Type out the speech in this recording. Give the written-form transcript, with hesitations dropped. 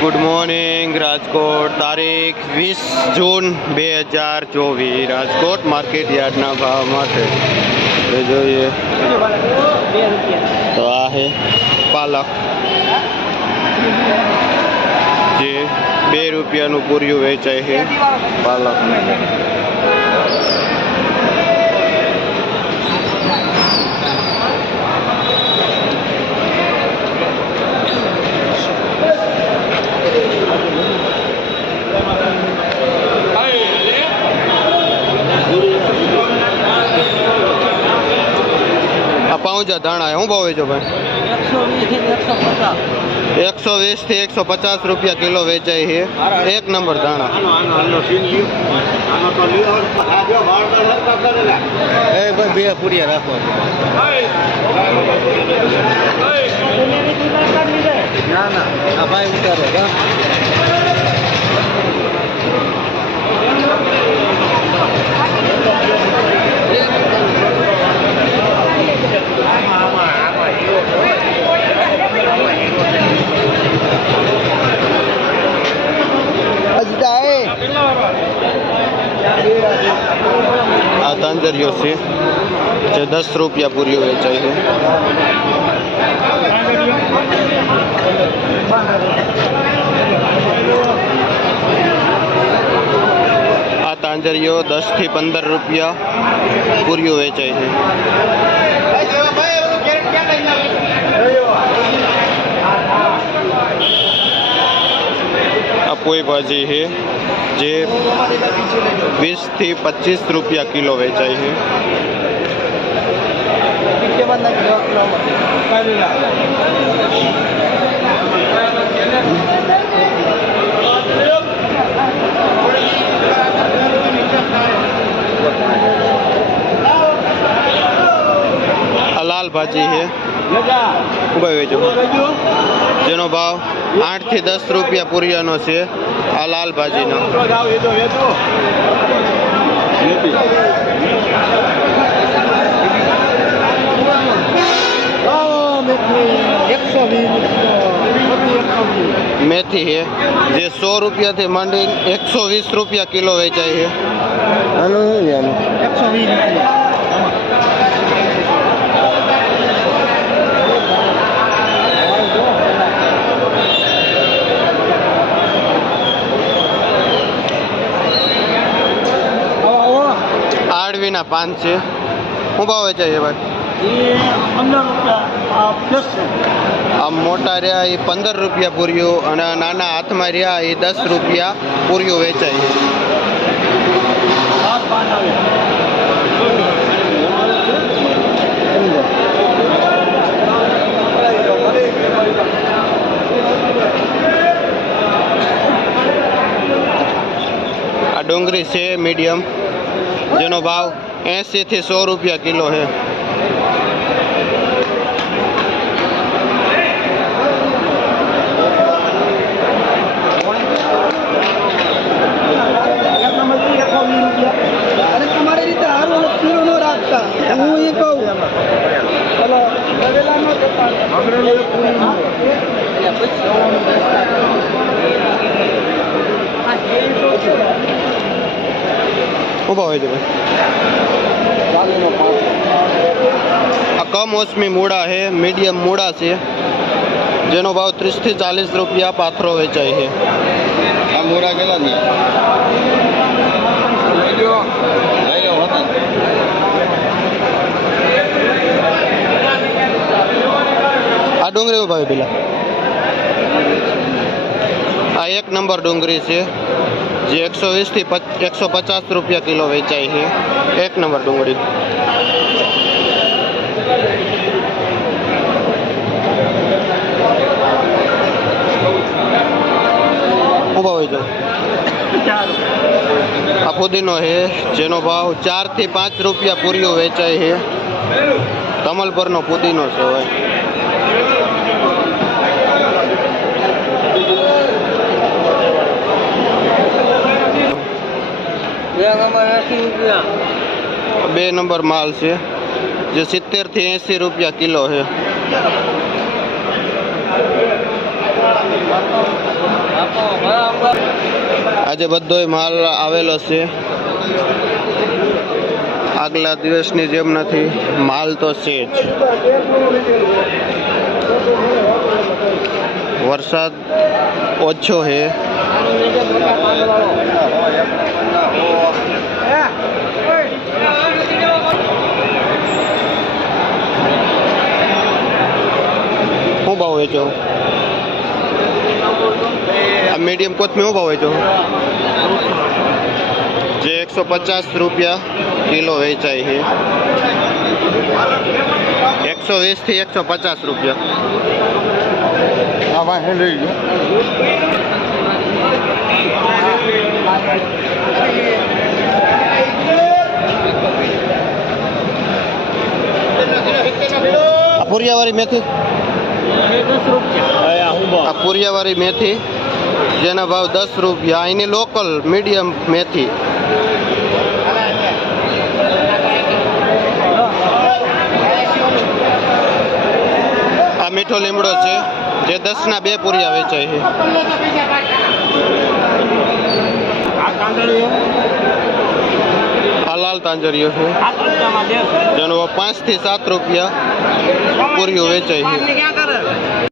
Good morning Rajkot तारीख 20 जून 2024 Rajkot market यार्डना भाव माटे જોઈએ તો આ હે પાલક જે 2 રૂપિયાનું પૂર્યું વેચાય છે પાલક पाउजा दाणा है हूँ भाव वेचो भाई 120 થી 150 रुपया किलो वेचाय है। एक नंबर दाणा आ तांजरियो से 10 रुपया पूरी वेचाय है। आ तांजरियो 10 થી 15 रुपया पूरी वेचाय है। पोई भाजी है जे 20 થી 25 रुपया किलो वेचाय है। लाल भाजी है वेचो जेनो भाव 8 થી 10 रुपया पूरियानो छे। आ लाल भाजी नो मेथी है जे 100 रुपया थी मंडी 120 रुपया किलो वेचाय है। आड़वीना पान से हूँ भाव वेचाय है भाई 15 रुपया प्लस आ मोटा रहा ये 15 रुपया पूरियो और नाना हाथ में रहा ये 10 रुपया पूरियो वेचाय है। आ डोंगरी से मीडियम जेनो भाव 80 થી 100 रुपया किलो है। कम मौसमी मूड़ा है मीडियम मूड़ा से जेनो भाव 30 થી 40 रुपया पाथरो वेचाय है। आ मूड़ा केला नहीं आ डोंगरी भाई पेला आ 1 नंबर डोंगरी से जे 120 થી 150 रुपया किलो वेचाय है। 1 नंबर डोंगरी आ पुदीनो है जेनो भाव 4 થી 5 रुपया पूरियो वेचाय है। कमलपुर नो पुदीनो छे भाई। बे नंबर माल से जो 70 થી 80 रुपया किलो है। આજે બધોય માલ આવેલો છે. આગલા દિવસની જેમ નથી, માલ તો છે જ. વરસાદ ઓછો છે. શું ભાવ વેચો? આ મીડિયમ કોથમી શું ભાવ વેચો? જે 150 રૂપિયા કિલો વેચાય છે. 120 થી 150 રૂપિયા. આ પૂરિયાવાળી મેથી, આ પૂરિયાવાળી મેથી જેના ભાવ 10 રૂપિયા. અહીંની લોકલ મીડિયમ મેથી. આ મીઠો લીમડો છે જે 10 ના 2 પૂરિયા વેચાય છે. આ લાલ તાંજરીઓ છે જેનો 5 થી 7 રૂપિયા પૂરીઓ વેચાય છે.